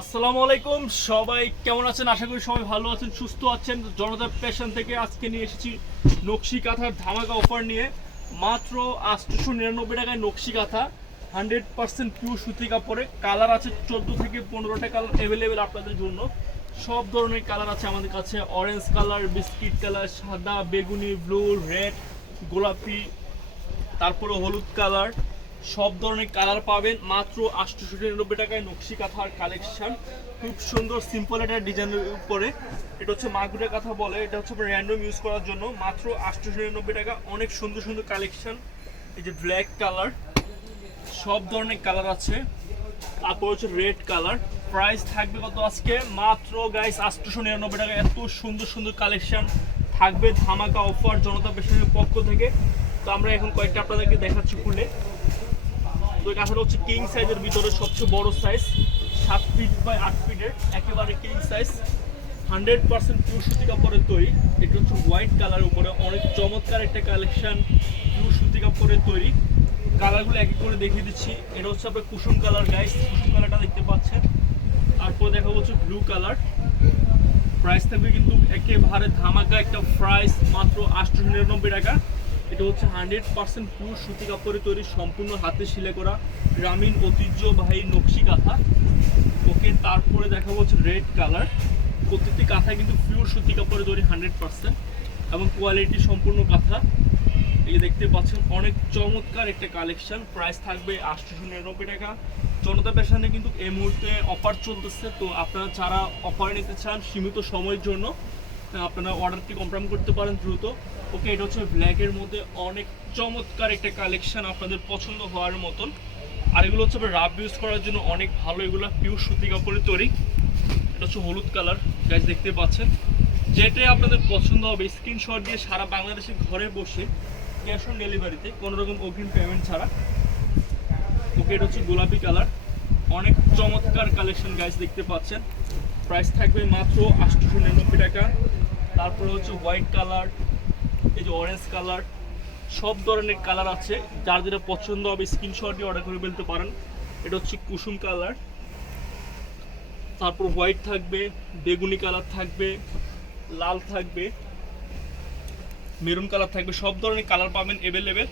আসসালামু আলাইকুম, সবাই কেমন আছেন? আশা করি সবাই ভালো আছেন, সুস্থ আছেন। জনতা পেশন থেকে আজকে নিয়ে এসেছি নকশি কাঁথার ধামাকা অফার নিয়ে। মাত্র আটশোশো নিরানব্বই টাকায় নকশি কাঁথা হান্ড্রেড পার্সেন্ট পিওর সুতি কাপড়ে। কালার আছে চোদ্দ থেকে পনেরোটা কালার অ্যাভেলেবেল আপনাদের জন্য। সব ধরনের কালার আছে আমাদের কাছে। অরেঞ্জ কালার বিস্কিট কালার, সাদা, বেগুনি ব্লু রেড গোলাপি, তারপরে হলুদ কালার। সব ধরনের কালার পাবেন, মাত্র আটশোশো নিরানব্বই টাকায় নকশি কাঁথার কালেকশন খুব সুন্দর সিম্পল একটা ডিজাইনের উপরে। এটা হচ্ছে মাগুরের কথা বলে, এটা হচ্ছে র্যান্ডম ইউজ করার জন্য, মাত্র আটশোশো নিরানব্বই টাকা। অনেক সুন্দর সুন্দর কালেকশন এই যে ব্ল্যাক কালার সব ধরনের কালার আছে। তারপর হচ্ছে রেড কালার প্রাইস থাকবে কত আজকে? মাত্র গাইস আটশোশো নিরানব্বই টাকা। এত সুন্দর সুন্দর কালেকশন থাকবে ধামাকা অফার জনতা পেশনের পক্ষ থেকে। তো আমরা এখন কয়েকটা আপনাদেরকে দেখাচ্ছি খুলে। তো এটা আসলে হচ্ছে কিং সাইজের ভিতরে সবচেয়ে বড় সাইজ সাত ফিট বাই আট ফিটের একেবারে king size hundred percent pure সুতি কাপড়ের তৈরি। এটা হচ্ছে হোয়াইট কালার উপরে, অনেক চমৎকার একটা কালেকশন পিওর সুতি কাপড়ের তৈরি। কালারগুলো এক করে দেখিয়ে দিচ্ছি। এটা হচ্ছে আপনার কুসুম কালার গাইস কুসুম কালারটা দেখতে পাচ্ছেন। তারপর দেখা হচ্ছে ব্লু কালার প্রাইস থাকবে কিন্তু একেবারে ধামাকা একটা প্রাইস মাত্র আটশো নিরানব্বই টাকা। এটা হচ্ছে হান্ড্রেড পার্সেন্ট পুরো সুতি কাপড়ে তৈরি, সম্পূর্ণ হাতে সিলাই করা গ্রামীণ ঐতিহ্যবাহী নকশি কাঁথা। ওকে, তারপরে দেখা হচ্ছে রেড কালার। প্রত্যেকটি কাঁথা কিন্তু পিওর সুতি কাপড়ে তৈরি হান্ড্রেড পার্সেন্ট এবং কোয়ালিটি সম্পূর্ণ কাঁথা। এই দেখতে পাচ্ছেন, অনেক চমৎকার একটা কালেকশন। প্রাইস থাকবে আটশোশো নিরানব্বই টাকা। জনতা পেশানে কিন্তু এই মুহূর্তে অফার চলতেছে। তো আপনারা যারা অফার নিতে চান, সীমিত সময়ের জন্য আপনারা অর্ডারটি কনফার্ম করতে পারেন দ্রুত। ওকে, এটা হচ্ছে ব্ল্যাকের মধ্যে অনেক চমৎকার একটা কালেকশন আপনাদের পছন্দ হওয়ার মতন। আর এগুলো হচ্ছে রাব ইউজ করার জন্য অনেক ভালো এগুলো পিওর সুতি কাপড়ের তৈরি। এটা হচ্ছে হলুদ কালার গাছ দেখতে পাচ্ছেন। যেটাই আপনাদের পছন্দ হবে স্ক্রিনশট দিয়ে সারা বাংলাদেশে ঘরে বসে ক্যাশ অন ডেলিভারিতে কোনো রকম অগ্রিম পেমেন্ট ছাড়া। ওকে, এটা হচ্ছে গোলাপি কালার অনেক চমৎকার কালেকশন গাইস দেখতে পাচ্ছেন। প্রাইস থাকবে মাত্র আটশোশো নিরানব্বই টাকা। তারপরে হচ্ছে হোয়াইট কালার এই যে অরেঞ্জ কালার সব ধরনের কালার আছে। যার যেটা পছন্দ হবে স্ক্রিনশট দিয়ে অর্ডার করে ফেলতে পারেন। এটা হচ্ছে কুসুম কালার তারপর হোয়াইট থাকবে, বেগুনি কালার থাকবে, লাল থাকবে মেরুন কালার থাকবে, সব ধরনের কালার পাবেন অ্যাভেলেবেল